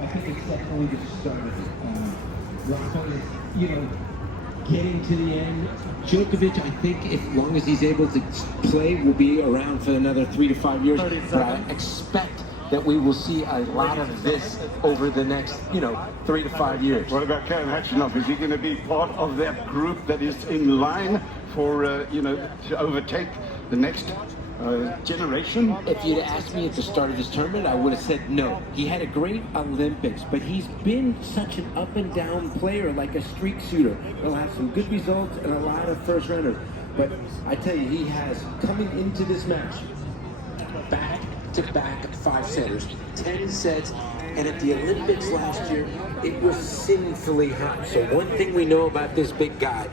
I think it's definitely the start of it. Rafa is, getting to the end. Djokovic, I think, as long as he's able to play, will be around for another 3 to 5 years. But I expect that we will see a lot of this over the next, 3 to 5 years. What about Khachanov? Is he going to be part of that group that is in line for, to overtake the next generation? If you'd asked me at the start of this tournament, I would have said no. He had a great Olympics, but he's been such an up and down player, like a streak shooter. He'll have some good results and a lot of first rounders. But I tell you, he has, coming into this match, back-to-back 5-setters, 10 sets, and at the Olympics last year, it was sinfully hot. So one thing we know about this big guy,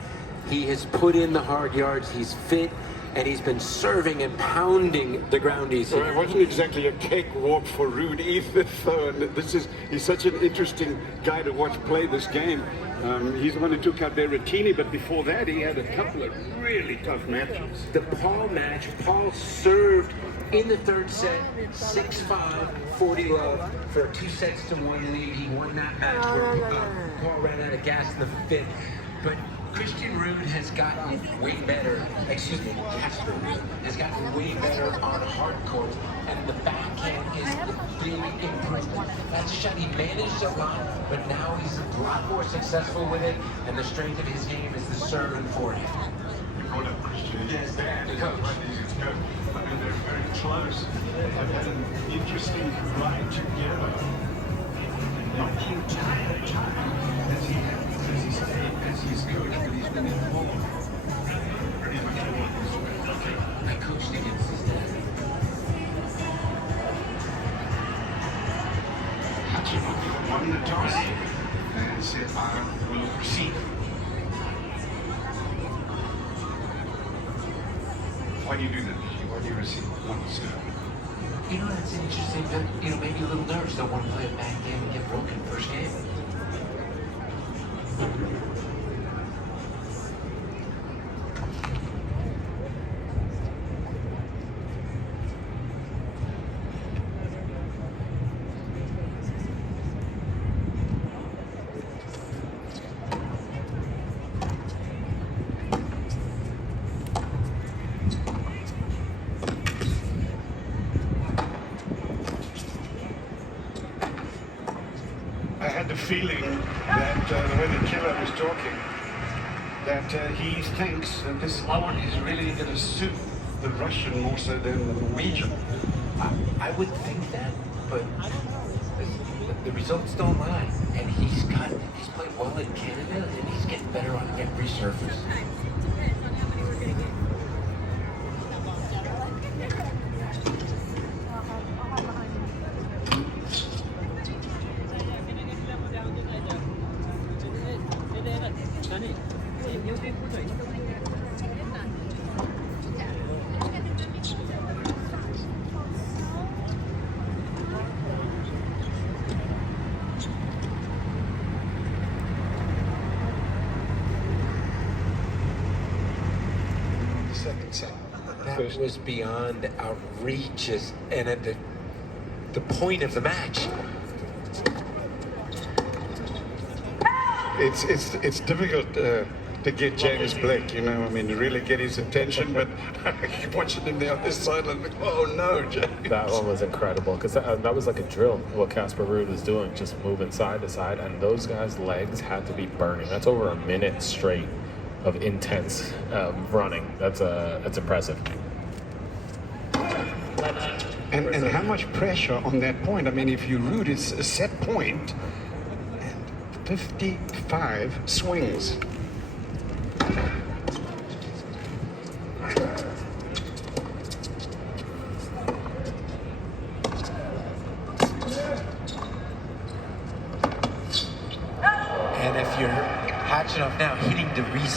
he has put in the hard yards, he's fit, and he's been serving and pounding the ground easy. Well, it wasn't exactly a cakewalk for Ruud either, though. And he's such an interesting guy to watch play this game. He's the one who took out Berrettini, but before that he had a couple of really tough matches. The Paul match, Paul served in the third set, 6-5, 40 love for a 2-1 lead. He won that match where Paul ran out of gas in the fifth. But Christian Ruud has gotten way better, Casper Ruud has gotten way better on hard court, and the backhand is a big improvement. That shot, he managed a lot, but now he's a lot more successful with it, and the strength of his game is the serve and forehand. You call up Christian? Yes, the coach. I mean, they're very close. They've had an interesting ride together. Not too tired as he has. As he's coached, but he's been involved pretty much all of his way. I coached against his dad. Khachanov won the toss and said, I will receive. Why do you do that? Why do you receive once? That's interesting, but, maybe a little nervous. Don't want to play a bad game and get broken first game. I had the feeling that the way the killer was talking, that he thinks that this one is really going to suit the Russian more so than the Norwegian. I would think that, but the results don't lie. And he's played well in Canada, and he's getting better on every surface. That was beyond outrageous, and at the point of the match. It's difficult to get James Blake, to really get his attention, but I keep watching him there on this side and like, oh no, James. That one was incredible, because that was like a drill, what Casper Ruud was doing, just moving side to side, and those guys' legs had to be burning. That's over a minute straight of intense running. That's impressive. And how much pressure on that point? I mean, if you Ruud is a set point, and 55 swings.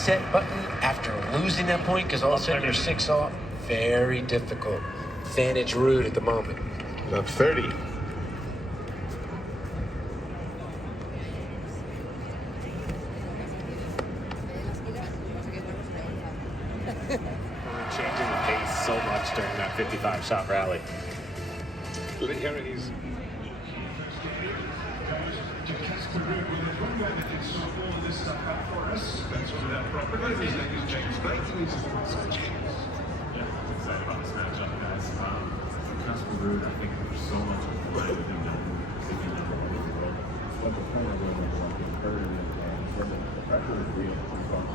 reset button after losing that point, because all of a sudden you're 6 off. Very difficult. Advantage Ruud at the moment. Up 30. Changing the pace so much during that 55-shot rally. Here it is. Casper Ruud with a one guy that can sort all of this stuff out for us. That's what that property. His name is James Blake, and he's forward side James. Yeah, I'm excited about this matchup, guys. Casper Ruud, I think there's so much of the right thing that they can do all over the world. But the point of it was like the pressure is real.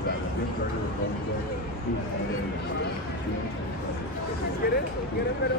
That this pressure was going to go, he was on there. Get it, pero.